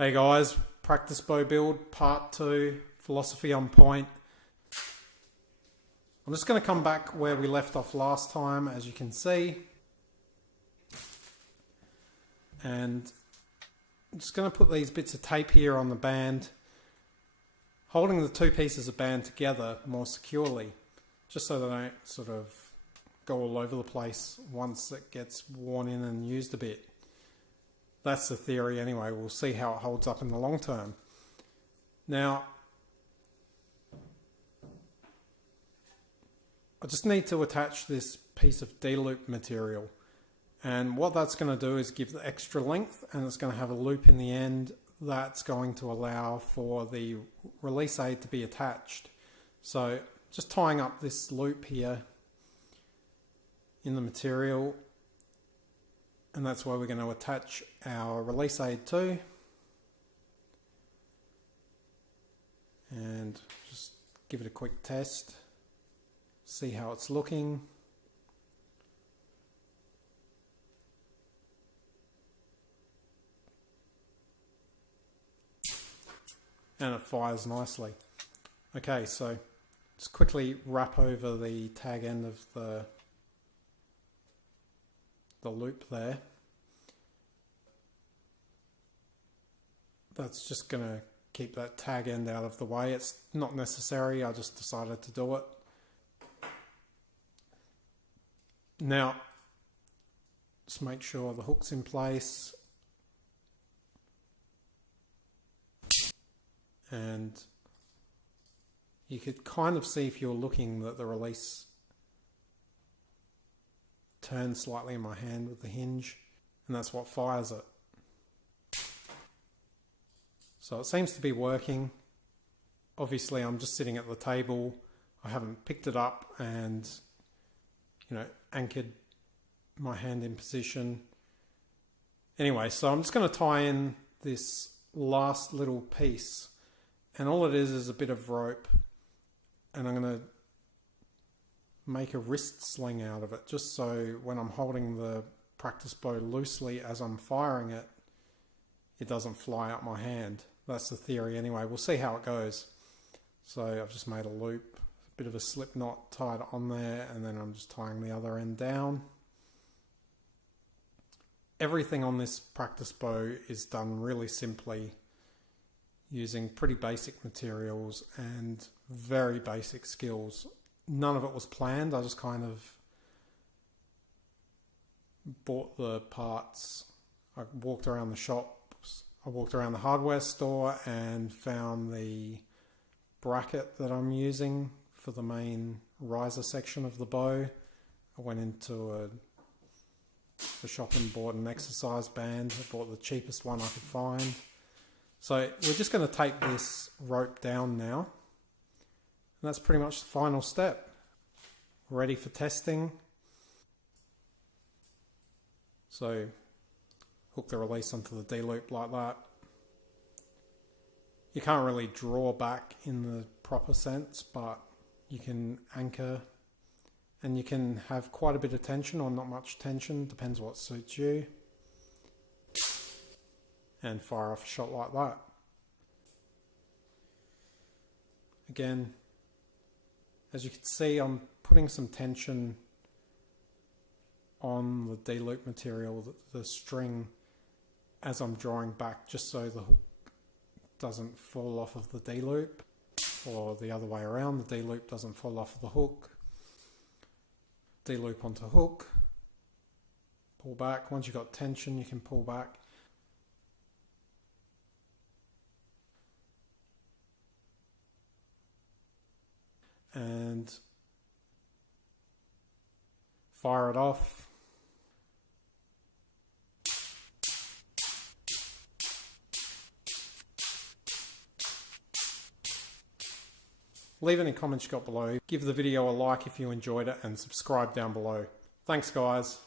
Hey guys, practice bow build part 2, philosophy on point. I'm just going to come back where we left off last time, as you can see. And I'm just going to put these bits of tape here on the band, holding the two pieces of band together more securely, just so they don't sort of go all over the place once it gets worn in and used a bit. That's the theory anyway. We'll see how it holds up in the long term. Now, I just need to attach this piece of D Loop material. And what that's going to do is give the extra length, and it's going to have a loop in the end that's going to allow for the release aid to be attached. So just tying up this loop here in the material, and that's where we're going to attach our release aid to. And just give it a quick test, see how it's looking. And it fires nicely. Okay, so just quickly wrap over the tag end of the loop there. That's just going to keep that tag end out of the way. It's not necessary, I just decided to do it. Now, just make sure the hook's in place. And you could kind of see, if you're looking, that the release turns slightly in my hand with the hinge, and that's what fires it. So it seems to be working. Obviously I'm just sitting at the table. I haven't picked it up and, anchored my hand in position. Anyway, so I'm just going to tie in this last little piece. And all it is a bit of rope, and I'm going to make a wrist sling out of it, just so when I'm holding the practice bow loosely as I'm firing it, it doesn't fly out my hand. That's the theory anyway. We'll see how it goes. So I've just made a loop, a bit of a slip knot tied on there, and then I'm just tying the other end down. Everything on this practice bow is done really simply, using pretty basic materials and very basic skills. None of it was planned. I just kind of bought the parts. I walked around the shops. I walked around the hardware store and found the bracket that I'm using for the main riser section of the bow. I went into the shop and bought an exercise band. I bought the cheapest one I could find. So we're just going to take this rope down now. And that's pretty much the final step. Ready for testing. So hook the release onto the D loop like that. You can't really draw back in the proper sense, but you can anchor, and you can have quite a bit of tension or not much tension, depends what suits you. And fire off a shot like that. Again, as you can see, I'm putting some tension on the D loop material, the string, as I'm drawing back, just so the hook doesn't fall off of the D loop, or the other way around, the D loop doesn't fall off of the hook. D loop onto hook, pull back. Once you've got tension, you can pull back. And fire it off. Leave any comments you got below. Give the video a like if you enjoyed it, and subscribe down below. Thanks guys.